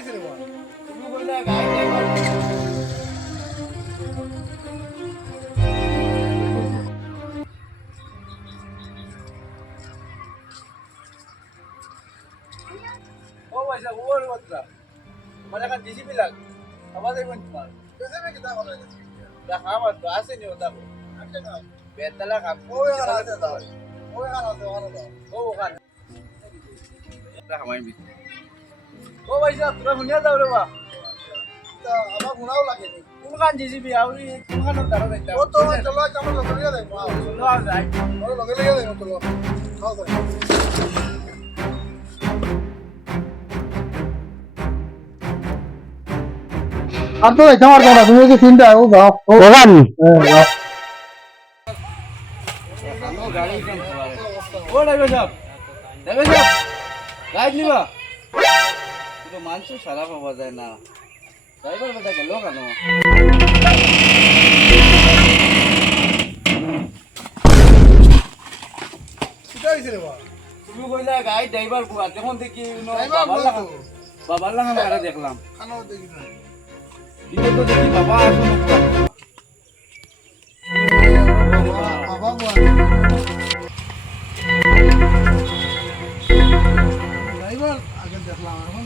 হয়েছে রে? তুমি বললে ও পয়সা ওর বত্রা মানে এখন ডিসিপি লাগ আবার দেখবেন তোমার বেশি বেশি দাম হলো গেছে। আমার তো আসেনি ওটা একটা দাম। বেতলা খাম ওই আর আছে দাম। ওই আর আছে, ওখানে দাম। ও ওখানে হামাই বিতে ও পয়সা তোরা শুনিয়া যাও রে বা তা আমার গুণাও লাগেনি। কোনখান ডিসিপি আউরি কোনখান দাঁড়া যাইতা ও তো চলো, আজ আমরা লগে লগে যাইবো, আও। চলো যাই ওরে লগে লগে যাইবো, চলো। আও যাই। আর তো এটা আমার কথা তুমি কি চিন্তা? ও যাও ওখান গাড়ি ও ড্রাইভার সাহেব। ড্রাইভার সাহেব গাইড নিবা? কিন্তু মাংস সারা পাওয়া যায় না। ড্রাইভার বেটা গেল কেন? তুমি কইলা গাইড ড্রাইভার বুয়া যখন দেখি বাবার লাগানো দেখলাম। দেখি তো দেখি বাবা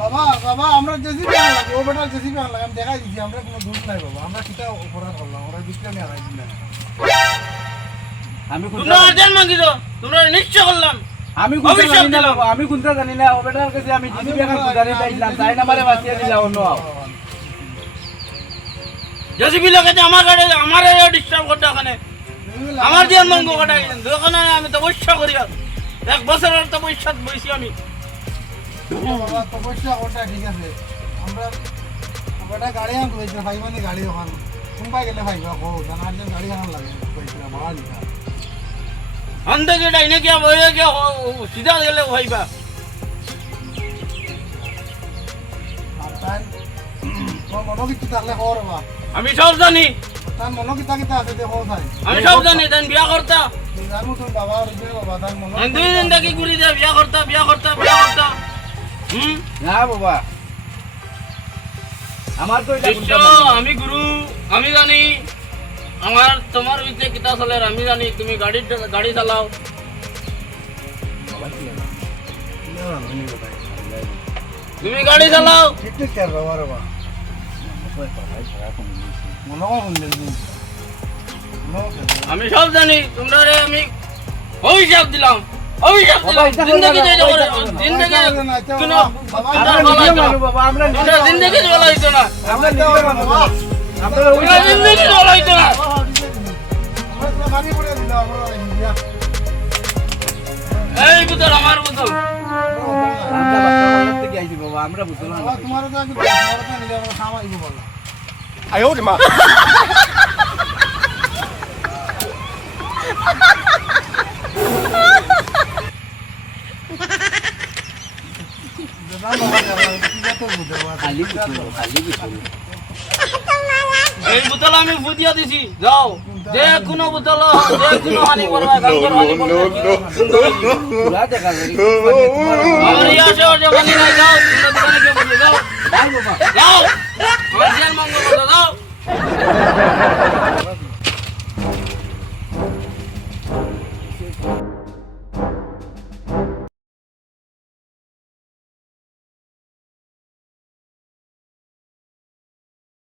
বাবা বাবা আমরা? জেসি পেয়ার লাগে ও বেটার জেসি পেয়ার লাগে আমি দেখাই দিচ্ছি আমরা কোনো দোষ নাই বাবা। আমরা কিটা অপরাধ করলাম ওরা দুষ্টা নিয়ে আড়াই দিন আমি তোমরা নিশ্চয় করলাম। আমি কুনটা জানি না আমি কুনটা জানি না ও বেটার কাছে আমি দিদি বেকার গুজারি দিলাম তাই না মারে বাঁচিয়ে দিলাম অন্য যদি বিলকে আমার গাড়ি আমার ডিস্টার্ব করতে ওখানে। আমার দিয়ে মাঙ্গো কটা ওখানে আমি তো পয়সা করি এক বছরের তো পয়সা বইছি আমি। তপস্যা ওটা ঠিক আছে। আমরা ওটা গাড়ি আনতে পাইছি না ভাই মানে গাড়ি ওখানে। কোন পাই গেলে ভাই বাবা গাড়ি আনা লাগে পয়সা ভাড়া নিতে અંદર કે ડાઈને કે હોય કે સીધા ગેલે હોય બા আমি সব জানি। আমি সব জানি তাই বিয়া করতা দুই দিন দেখি ঘুরি যা বিয়া করতা বিয়া করতা বিয়া করতা হুম? না বাবা। আমার তো আমি গুরু আমি জানি। আমার তোমার ভিতরে কিতা চলে আমি জানি তুমি গাড়ি গাড়ি চালাও। তুমি গাড়ি চালাও। ঠিক ঠিক কর বাবা বাবা কোন দিন আমি সব জানি তোমরা রে আমি অভিশাপ দিলাম। অভিশাপ দিলাম। জিন্দগি করবে না। জিন্দগি কোনো আমরা জিন্দগি বলা হইতো না। আমরা এই বোতল আমার বোতল আমরা বোতল তোমার আয়ো রে মা খালি খালি এই বোতল আমি বুদিয়া দিছি যাও। যে কোনো বোতল যে কোনো হানি করবা গাঙ্গর হানি করবা। দেখা যায়। আমার ইয়া সে ওর দোকানে নাই যাও দোকানে গিয়ে বসে যাও। যাও আমার জিয়ার মঙ্গল করো, যাও।